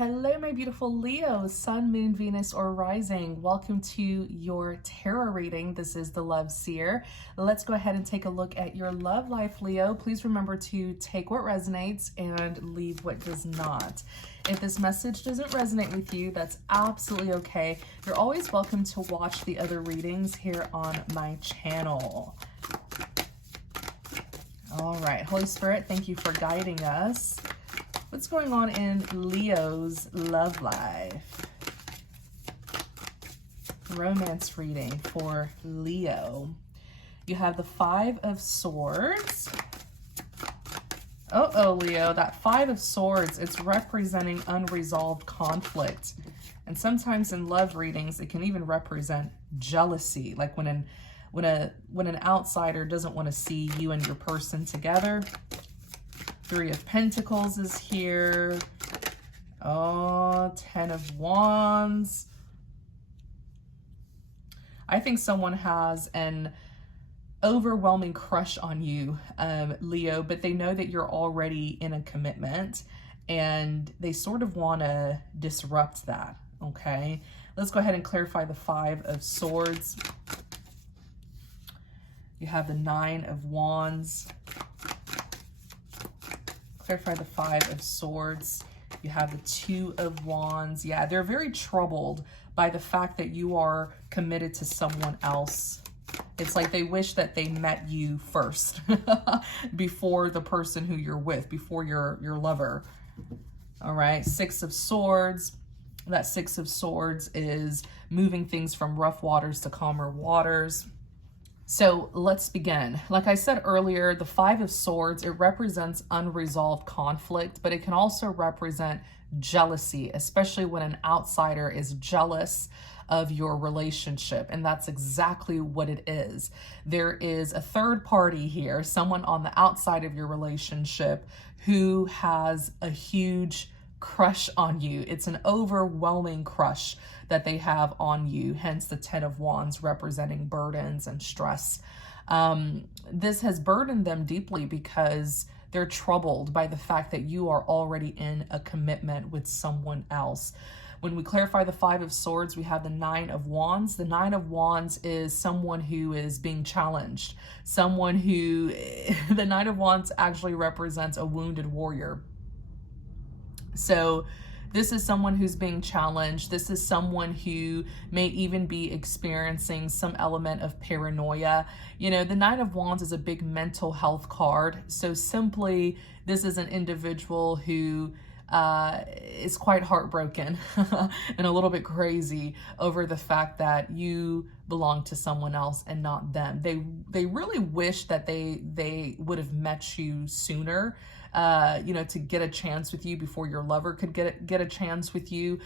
Hello, my beautiful Leos, Sun, Moon, Venus, or Rising. Welcome to your tarot reading. This is the Love Seer. Let's go ahead and take a look at your love life, Leo. Please remember to take what resonates and leave what does not. If this message doesn't resonate with you, that's absolutely okay. You're always welcome to watch the other readings here on my channel. All right, Holy Spirit, thank you for guiding us. What's going on in Leo's love life? Romance reading for Leo. You have the Five of Swords. Uh-oh, Leo, that Five of Swords, it's representing unresolved conflict. And sometimes in love readings, it can even represent jealousy, like when an outsider doesn't want to see you and your person together. Three of Pentacles is here. Oh, Ten of Wands. I think someone has an overwhelming crush on you, Leo, but they know that you're already in a commitment and they sort of want to disrupt that, okay? Let's go ahead and clarify the Five of Swords. You have the Nine of Wands. Clarify the Five of Swords. You have the Two of Wands. Yeah, they're very troubled by the fact that you are committed to someone else. It's like they wish that they met you first before the person who you're with, before your lover. All right, Six of Swords. That Six of Swords is moving things from rough waters to calmer waters. So let's begin. Like I said earlier, the Five of Swords, it represents unresolved conflict, but it can also represent jealousy, especially when an outsider is jealous of your relationship. And that's exactly what it is. There is a third party here, someone on the outside of your relationship who has a huge crush on you. It's an overwhelming crush that they have on you, hence the Ten of Wands representing burdens and stress. This has burdened them deeply because they're troubled by the fact that you are already in a commitment with someone else. When we clarify the Five of Swords, we have the Nine of Wands. The Nine of Wands is someone who is being challenged. Someone who, the Nine of Wands actually represents a wounded warrior. So this is someone who's being challenged. This is someone who may even be experiencing some element of paranoia. You know, the Nine of Wands is a big mental health card. So simply, this is an individual who is quite heartbroken and a little bit crazy over the fact that you belong to someone else and not them. They really wish that they would have met you sooner, you know, to get a chance with you before your lover could get a chance with you.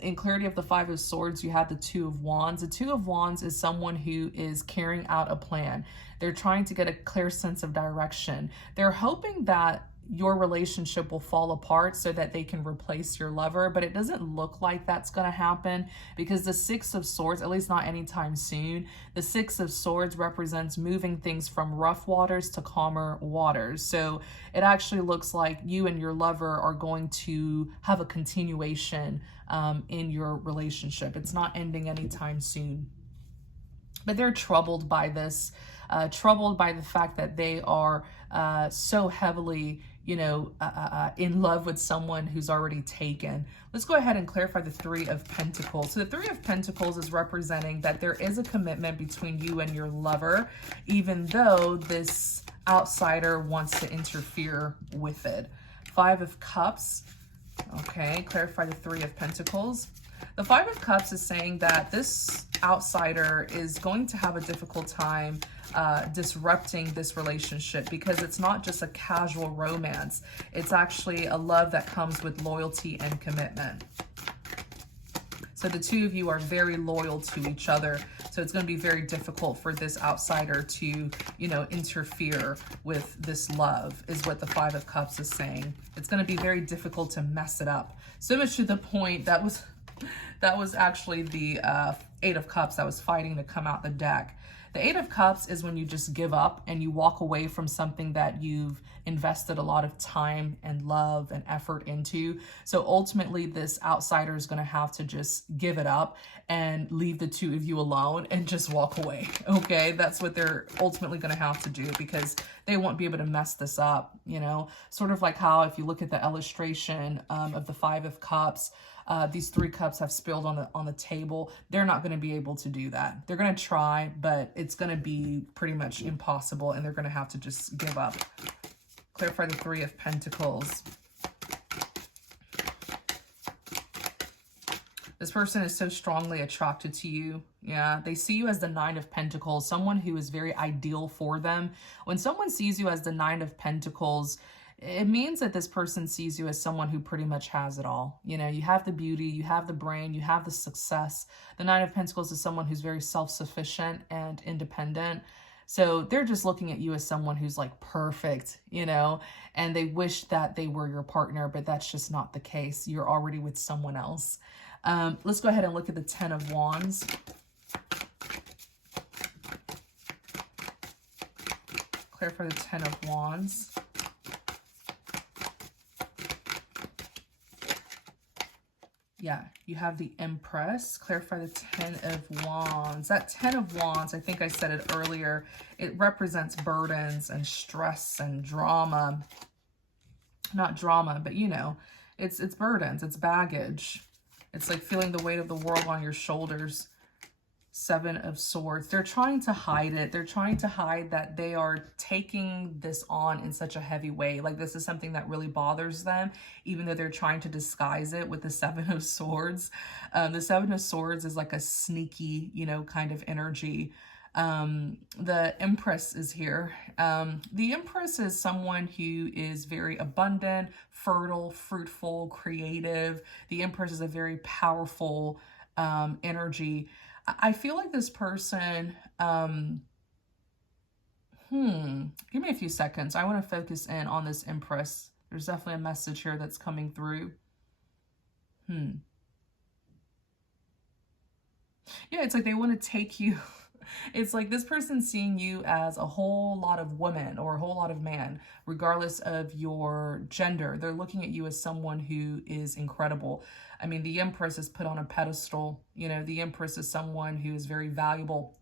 In clarity of the Five of Swords, you have the Two of Wands. The Two of Wands is someone who is carrying out a plan. They're trying to get a clear sense of direction. They're hoping that your relationship will fall apart so that they can replace your lover, but it doesn't look like that's going to happen because the Six of Swords, at least not anytime soon, the Six of Swords represents moving things from rough waters to calmer waters. So it actually looks like you and your lover are going to have a continuation in your relationship. It's not ending anytime soon. But they're troubled by this, troubled by the fact that they are so heavily, you know, in love with someone who's already taken. Let's go ahead and clarify the Three of Pentacles. So the Three of Pentacles is representing that there is a commitment between you and your lover, even though this outsider wants to interfere with it. Five of Cups. Okay, clarify the Three of Pentacles. The Five of Cups is saying that this outsider is going to have a difficult time disrupting this relationship because it's not just a casual romance. It's actually a love that comes with loyalty and commitment. So the two of you are very loyal to each other. So it's going to be very difficult for this outsider to, you know, interfere with this love, is what the Five of Cups is saying. It's going to be very difficult to mess it up. So much to the point that was actually the Eight of Cups that was fighting to come out the deck. The Eight of Cups is when you just give up and you walk away from something that you've invested a lot of time and love and effort into. So ultimately, this outsider is going to have to just give it up and leave the two of you alone and just walk away. Okay, that's what they're ultimately going to have to do, because they won't be able to mess this up, you know, sort of like how if you look at the illustration of the Five of Cups, these 3 cups have spilled on the table. They're not going to be able to do that. They're going to try, but it's going to be pretty much impossible, and they're going to have to just give up. Clarify the Three of Pentacles. This person is so strongly attracted to you. Yeah, they see you as the Nine of Pentacles, someone who is very ideal for them. When someone sees you as the Nine of Pentacles, it means that this person sees you as someone who pretty much has it all. You know, you have the beauty, you have the brain, you have the success. The Nine of Pentacles is someone who's very self-sufficient and independent. So they're just looking at you as someone who's like perfect, you know, and they wish that they were your partner, but that's just not the case. You're already with someone else. Let's go ahead and look at the Ten of Wands. Clarify the Ten of Wands. Yeah, you have the Empress. Clarify the Ten of Wands. That Ten of Wands, I think I said it earlier, it represents burdens and stress and drama. Not drama, but you know, it's burdens, it's baggage. It's like feeling the weight of the world on your shoulders. Seven of Swords. They're trying to hide it. They're trying to hide that they are taking this on in such a heavy way. Like this is something that really bothers them, even though they're trying to disguise it with the Seven of Swords. The Seven of Swords is like a sneaky, you know, kind of energy. The Empress is here. The Empress is someone who is very abundant, fertile, fruitful, creative. The Empress is a very powerful energy. I feel like this person, give me a few seconds. I want to focus in on this Empress. There's definitely a message here that's coming through. Yeah, it's like they want to take you. It's like this person seeing you as a whole lot of woman or a whole lot of man, regardless of your gender. They're looking at you as someone who is incredible. I mean, the Empress is put on a pedestal. You know, the Empress is someone who is very valuable.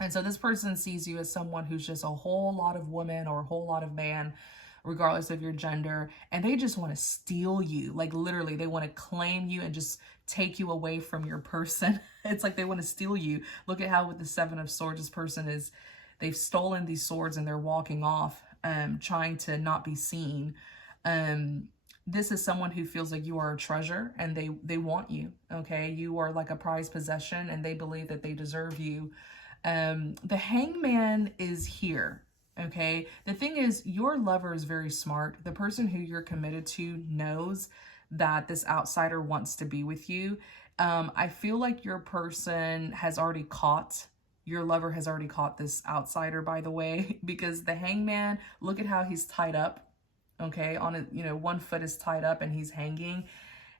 And so this person sees you as someone who's just a whole lot of woman or a whole lot of man, regardless of your gender. And they just want to steal you. Like literally, they want to claim you and just take you away from your person. It's like they want to steal you. Look at how with the Seven of Swords, this person is, they've stolen these swords and they're walking off, trying to not be seen. This is someone who feels like you are a treasure and they want you, okay? You are like a prized possession and they believe that they deserve you. The Hangman is here, okay? The thing is, your lover is very smart. The person who you're committed to knows that this outsider wants to be with you. I feel like your person has already caught, your lover has already caught this outsider, by the way, because the Hangman, look at how he's tied up. Okay, on it, you know, one foot is tied up and he's hanging.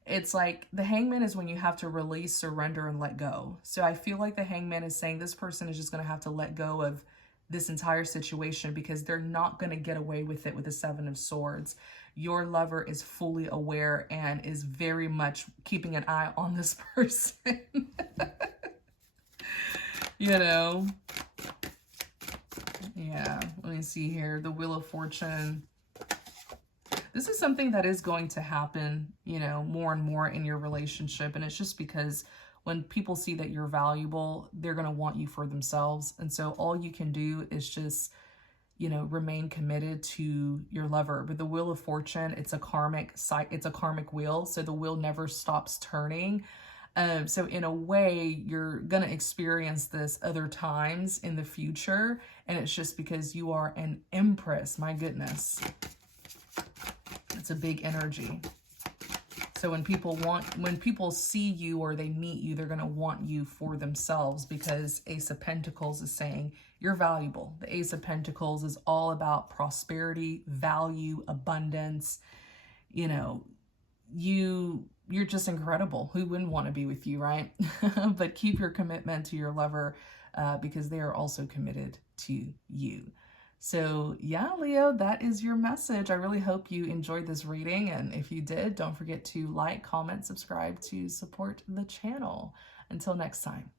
It's like the Hangman is when you have to release, surrender, and let go. So I feel like the Hangman is saying this person is just going to have to let go of this entire situation because they're not going to get away with it with the Seven of Swords. Your lover is fully aware and is very much keeping an eye on this person. You know? Yeah, let me see here. The Wheel of Fortune. This is something that is going to happen, you know, more and more in your relationship. And it's just because when people see that you're valuable, they're going to want you for themselves. And so all you can do is just, you know, remain committed to your lover. But the Wheel of Fortune, it's a karmic wheel. So the wheel never stops turning. So in a way, you're going to experience this other times in the future. And it's just because you are an Empress. My goodness. It's a big energy. So when people see you or they meet you, they're going to want you for themselves because Ace of Pentacles is saying you're valuable. The Ace of Pentacles is all about prosperity, value, abundance. You know, you're just incredible. Who wouldn't want to be with you, right? But keep your commitment to your lover because they are also committed to you. So yeah, Leo, that is your message. I really hope you enjoyed this reading. And if you did, don't forget to like, comment, subscribe to support the channel. Until next time.